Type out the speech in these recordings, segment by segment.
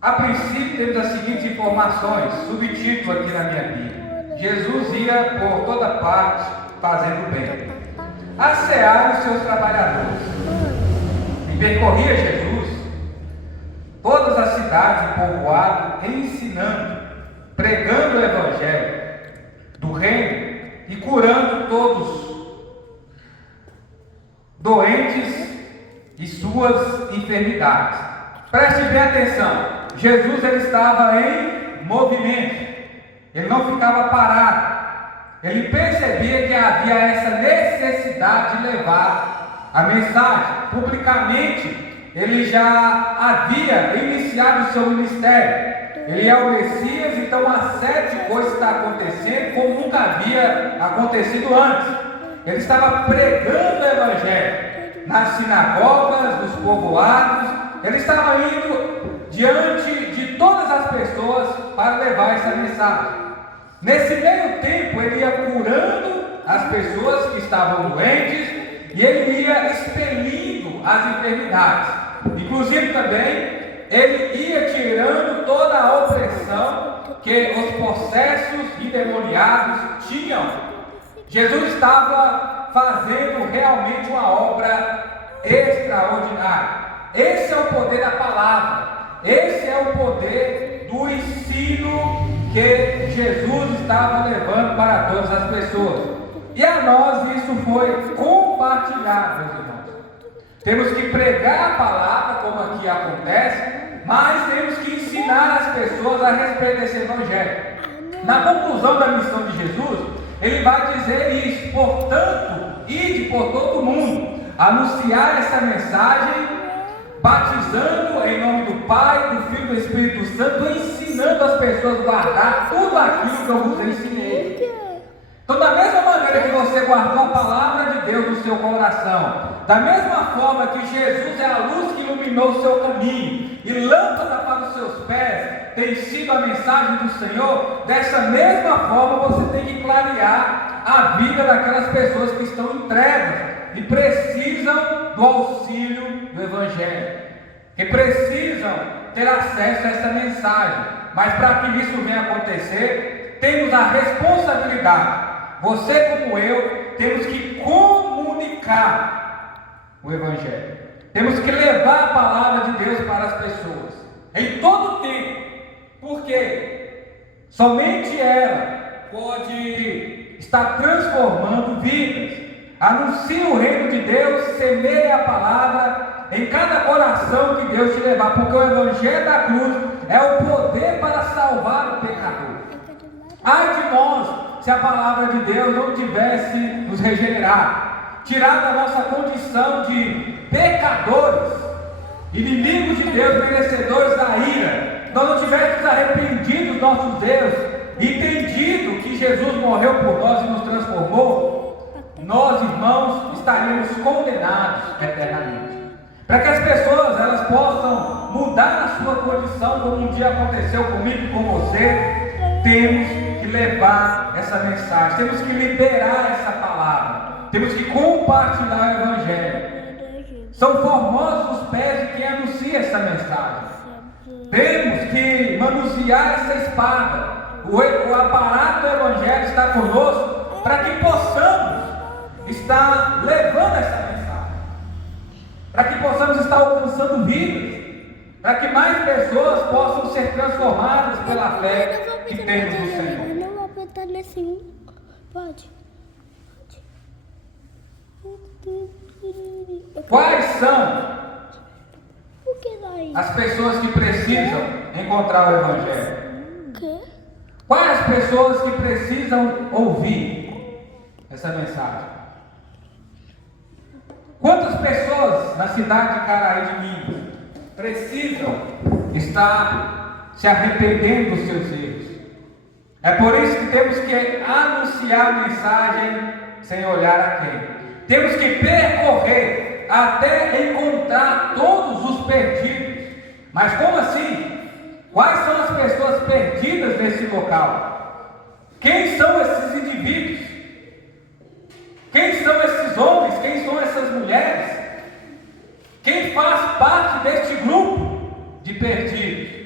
A princípio temos as seguintes informações, subtítulo aqui na minha Bíblia: Jesus ia por toda parte fazendo bem, assear os seus trabalhadores, e percorria Jesus todas as cidades e povoados, ensinando, pregando o Evangelho do Reino e curando todos doentes e suas enfermidades. Preste bem atenção. Jesus ele estava em movimento, ele não ficava parado, ele percebia que havia essa necessidade de levar a mensagem. Publicamente, ele já havia iniciado o seu ministério, ele é o Messias, então uma série de coisas está acontecendo como nunca havia acontecido antes. Ele estava pregando o Evangelho nas sinagogas, nos povoados, ele estava indo diante de todas as pessoas para levar essa mensagem. Nesse meio tempo, ele ia curando as pessoas que estavam doentes e ele ia expelindo as enfermidades. Inclusive também, ele ia tirando toda a opressão que os possessos endemoniados tinham. Jesus estava fazendo realmente uma obra extraordinária. Esse é o poder da palavra, esse é o poder do ensino que Jesus estava levando para todas as pessoas. E a nós isso foi compartilhado, meus irmãos. Temos que pregar a palavra, como aqui acontece, mas temos que ensinar as pessoas a respeito desse Evangelho. Na conclusão da missão de Jesus, ele vai dizer isso: portanto, ide por todo mundo, anunciar essa mensagem, batizando em nome do Pai, do Filho e do Espírito Santo, ensinando as pessoas a guardar tudo aquilo que eu vos ensinei. Então, da mesma maneira que você guardou a palavra de Deus no seu coração, da mesma forma que Jesus é a luz que iluminou o seu caminho e lâmpada para os seus pés tem sido a mensagem do Senhor, dessa mesma forma você tem que clarear a vida daquelas pessoas que estão em trevas e precisam do auxílio do Evangelho, que precisam ter acesso a essa mensagem. Mas para que isso venha acontecer, temos a responsabilidade, você como eu, temos que comunicar o Evangelho, temos que levar a palavra de Deus para as pessoas, em todo tempo, porque somente ela pode estar transformando vidas. Anuncie o reino de Deus, semeie a palavra em cada coração que Deus te levar, porque o Evangelho da cruz é o poder para salvar o pecador. Ai de nós, se a palavra de Deus não tivesse nos regenerado, tirado a nossa condição de pecadores, inimigos de Deus, merecedores da ira, nós não tivéssemos arrependido dos nossos erros, entendido que Jesus morreu por nós e nos transformou, nós, irmãos, estaremos condenados eternamente. Para que as pessoas elas possam mudar a sua condição, como um dia aconteceu comigo e com você, temos que levar essa mensagem, temos que liberar essa palavra, temos que compartilhar o Evangelho. São formosos os pés de quem anuncia essa mensagem. Temos que manusear essa espada. O aparato do Evangelho está conosco para que possamos estar levando essa mensagem, para que possamos estar alcançando vidas, para que mais pessoas possam ser transformadas pela fé que temos no Senhor. Eu não vou apertar nesse um. Pode. Quais são O que daí? as pessoas que precisam encontrar o Evangelho? O quê? Quais as pessoas que precisam ouvir essa mensagem? Quantas pessoas na cidade de Caraí de Minas precisam estar se arrependendo dos seus erros? É por isso que temos que anunciar a mensagem sem olhar a quem. Temos que percorrer até encontrar todos os perdidos. Mas como assim? Quais são as pessoas perdidas nesse local? Quem são esses indivíduos? Quem são esses homens? Quem são essas mulheres? Quem faz parte deste grupo de perdidos?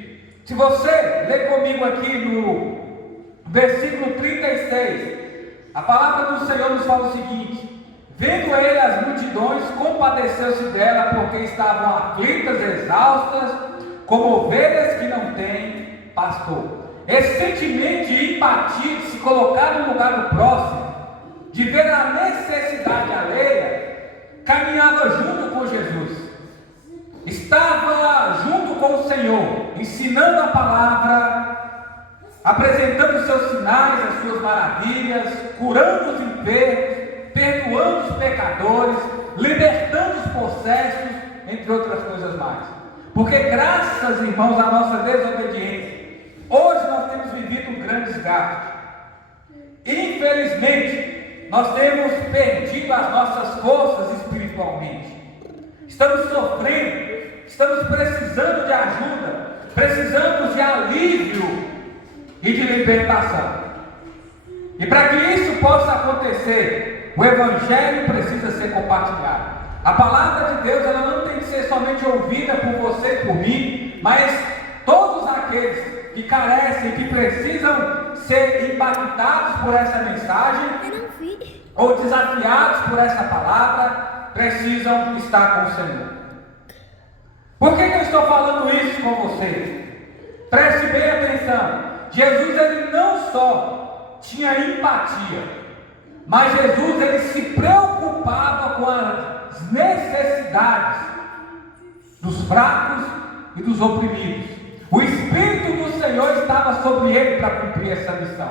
Se você ler comigo aqui no versículo 36, a palavra do Senhor nos fala o seguinte: vendo ele as multidões, compadeceu-se dela, porque estavam aflitas, exaustas, como ovelhas que não têm pastor. Esse sentimento de empatia, de se colocar no lugar do próximo, de ver a necessidade alheia, caminhava junto com Jesus, estava junto com o Senhor, ensinando a palavra, apresentando os seus sinais, as suas maravilhas, curando os enfermos, perdoando os pecadores, libertando os possessos, entre outras coisas mais. Porque graças, irmãos, à nossa desobediência, hoje nós temos vivido um grande desgaste. Infelizmente, nós temos perdido as nossas forças espiritualmente. Estamos sofrendo, estamos precisando de ajuda, precisamos de alívio e de libertação. E para que isso possa acontecer, o Evangelho precisa ser compartilhado. A palavra de Deus, ela não tem que ser somente ouvida por você e por mim, mas todos aqueles que carecem, que precisam ser impactados por essa mensagem, ou desafiados por essa palavra, precisam estar com o Senhor. Por que eu estou falando isso com você? Preste bem atenção. Jesus, ele não só tinha empatia, mas Jesus, ele se preocupava com as necessidades dos fracos e dos oprimidos. O Espírito do Senhor estava sobre ele para cumprir essa missão.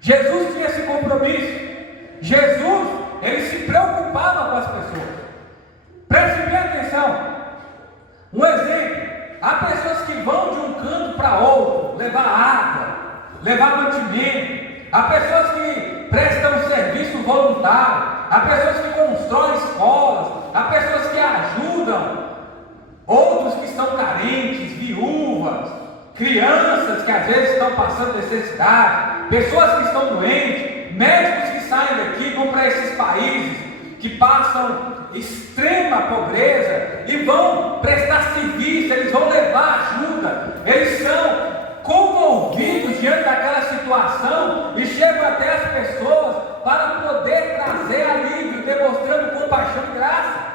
Jesus tinha esse compromisso. Jesus, ele se preocupava com as pessoas. Preste bem atenção. Um exemplo: há pessoas que vão de um canto para outro, levar água, levar mantimento. Há pessoas que prestam serviço voluntário. Há pessoas que constroem escolas. Há pessoas que ajudam outros que estão carentes, viúvas, crianças que às vezes estão passando necessidade, pessoas que estão doentes, médicos que saem daqui, vão para esses países que passam extrema pobreza e vão prestar serviço, eles vão levar ajuda, eles são comovidos diante daquela situação e chegam até as pessoas para poder trazer alívio, demonstrando compaixão e graça.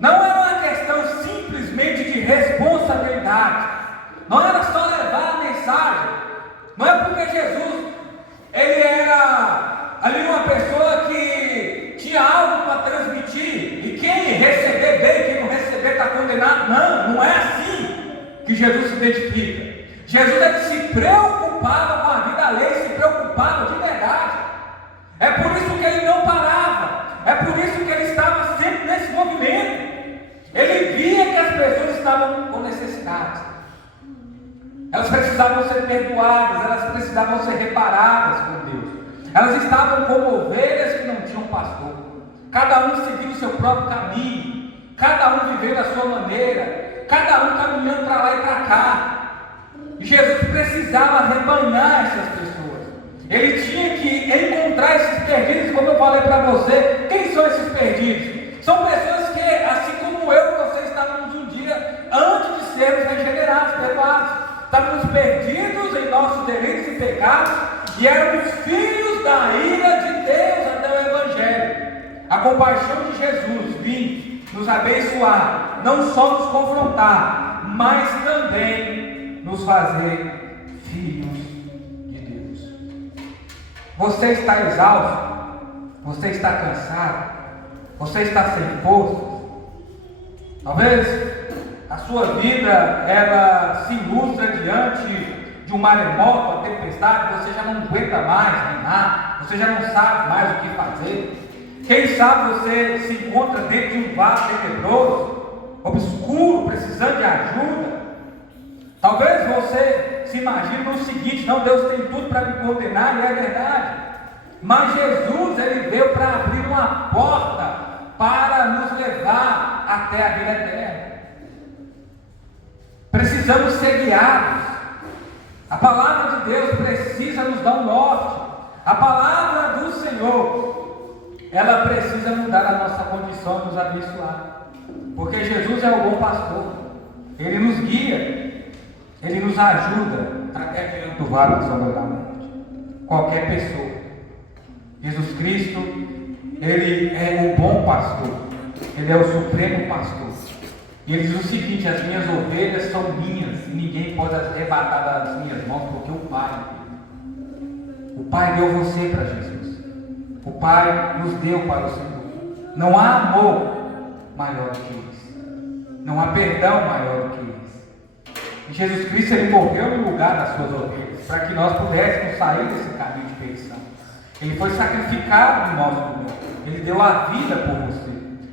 Não é uma questão simplesmente de responsabilidade, não era só levar a mensagem, não é porque Jesus, ele era ali uma pessoa que tinha algo para transmitir, e quem receber bem, quem não receber está condenado. Não é assim que Jesus se identifica. Jesus, ele se preocupava com a vida alheia, se preocupava de verdade. É por isso que ele não parava, é por isso que ele estava sempre nesse movimento. Ele via que as pessoas estavam com necessidades, elas precisavam ser perdoadas, elas precisavam ser reparadas por Deus. Elas estavam como ovelhas que não tinham pastor, cada um seguindo o seu próprio caminho, cada um vivendo a sua maneira, cada um caminhando para lá e para cá. E Jesus precisava arrebanhar essas pessoas. Ele tinha que encontrar esses perdidos, como eu falei para você. Quem são esses perdidos? São pessoas que, assim como eu e você, estávamos um dia antes de sermos regenerados, perdoados. Estávamos perdidos em nossos delitos e pecados e éramos filhos da ira de Deus até o Evangelho. A compaixão de Jesus vir nos abençoar, não só nos confrontar, mas também nos fazer filhos de Deus. Você está exausto? Você está cansado? Você está sem forças? Talvez a sua vida, ela se ilustra diante de um maremoto, uma tempestade, você já não aguenta mais remar, você já não sabe mais o que fazer. Quem sabe você se encontra dentro de um vale tenebroso, obscuro, precisando de ajuda. Talvez você se imagine no seguinte: não, Deus tem tudo para me condenar, e é verdade. Mas Jesus, ele veio para abrir uma porta para nos levar até a vida eterna. Precisamos ser guiados. A palavra de Deus precisa nos dar um norte. A palavra do Senhor, ela precisa mudar a nossa condição e nos abençoar. Porque Jesus é o bom pastor. Ele nos guia, Ele nos ajuda até diante do vale da sombra da morte. Qualquer pessoa. Jesus Cristo, Ele é o bom pastor. Ele é o supremo pastor. E Ele diz o seguinte: as minhas ovelhas são minhas, e ninguém pode as arrebatar das minhas mãos, porque o Pai deu você para Jesus. O Pai nos deu para o Senhor. Não há amor maior do que esse. Não há perdão maior do que esse. E Jesus Cristo, Ele morreu no lugar das suas ovelhas, para que nós pudéssemos sair desse caminho de perdição. Ele foi sacrificado em nosso lugar. Ele deu a vida por você.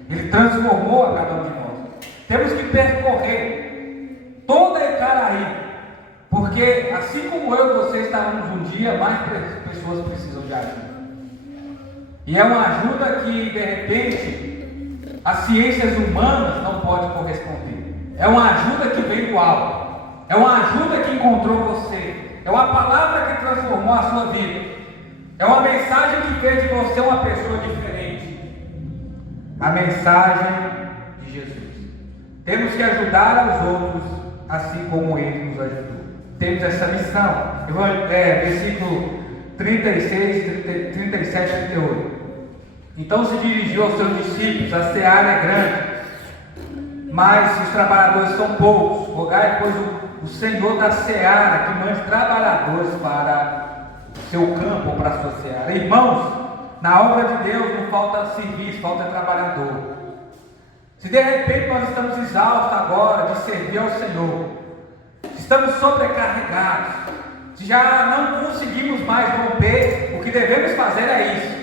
Ele transformou a cada um de nós. Temos que percorrer toda Icaraí, porque assim como eu e você estávamos um dia, mais pessoas precisam de ajuda. E é uma ajuda que, de repente, as ciências humanas não podem corresponder. É uma ajuda que vem do alto. É uma ajuda que encontrou você. É uma palavra que transformou a sua vida. É uma mensagem que fez de você uma pessoa diferente. A mensagem de Jesus. Temos que ajudar aos outros, assim como Ele nos ajudou. Temos essa missão. Versículo 36, 37 e 38. Então se dirigiu aos seus discípulos: a seara é grande, mas os trabalhadores são poucos. Rogai, pois, o Senhor da seara que mande trabalhadores para o seu campo ou para a sua seara. Irmãos, na obra de Deus não falta serviço, falta trabalhador. Se de repente nós estamos exaustos agora de servir ao Senhor, se estamos sobrecarregados, se já não conseguimos mais romper, o que devemos fazer é isso: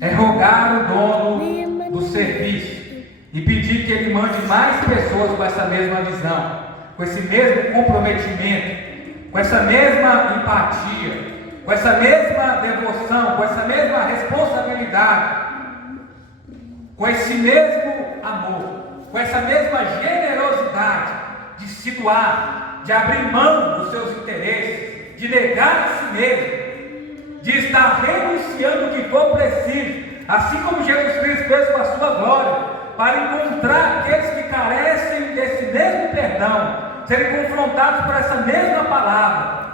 é rogar o dono do serviço e pedir que ele mande mais pessoas com essa mesma visão, com esse mesmo comprometimento, com essa mesma empatia, com essa mesma devoção, com essa mesma responsabilidade, com esse mesmo amor, com essa mesma generosidade de se doar, de abrir mão dos seus interesses, de negar a si mesmo, de estar renunciando o que for preciso, assim como Jesus Cristo fez com a sua glória, para encontrar aqueles que carecem desse mesmo perdão, serem confrontados por essa mesma palavra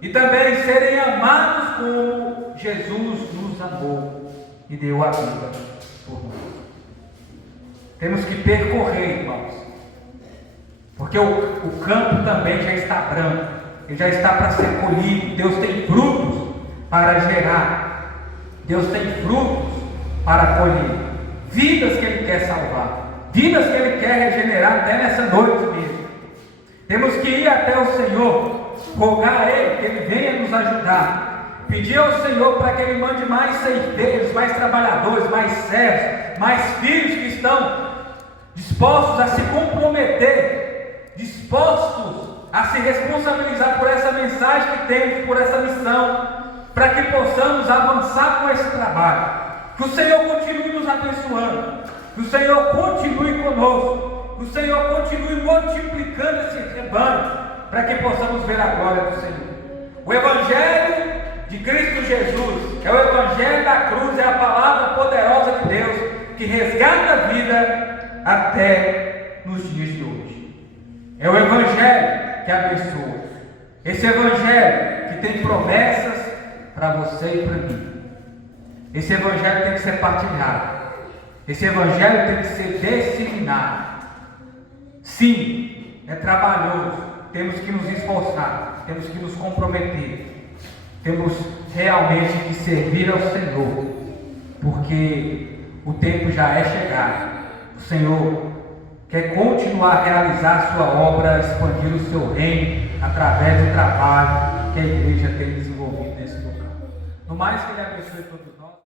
e também serem amados como Jesus nos amou e deu a vida por nós. Temos que percorrer, irmãos, porque o campo também já está branco, ele já está para ser colhido. Deus tem frutos para gerar, Deus tem frutos para colher, vidas que Ele quer salvar, vidas que Ele quer regenerar até nessa noite mesmo. Temos que ir até o Senhor, rogar a Ele que Ele venha nos ajudar, pedir ao Senhor para que Ele mande mais ceifeiros, mais trabalhadores, mais servos, mais filhos que estão dispostos a se comprometer, dispostos a se responsabilizar por essa mensagem que temos, por essa missão, para que possamos avançar com esse trabalho. Que o Senhor continue nos abençoando, que o Senhor continue conosco, que o Senhor continue multiplicando esse rebanho, para que possamos ver a glória do Senhor. O Evangelho de Cristo Jesus é o Evangelho da cruz, é a palavra poderosa de Deus que resgata a vida até nos dias de hoje. É o Evangelho que abençoa, esse Evangelho que tem promessas para você e para mim. Esse Evangelho tem que ser partilhado, esse Evangelho tem que ser disseminado. Sim, é trabalhoso, temos que nos esforçar, temos que nos comprometer, temos realmente que servir ao Senhor, porque o tempo já é chegado. O Senhor quer continuar a realizar a sua obra, expandir o seu reino através do trabalho que a igreja tem desenvolvido nesse lugar. No mais, que Ele abençoe todos nós.